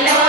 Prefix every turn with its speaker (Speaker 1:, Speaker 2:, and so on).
Speaker 1: Hello.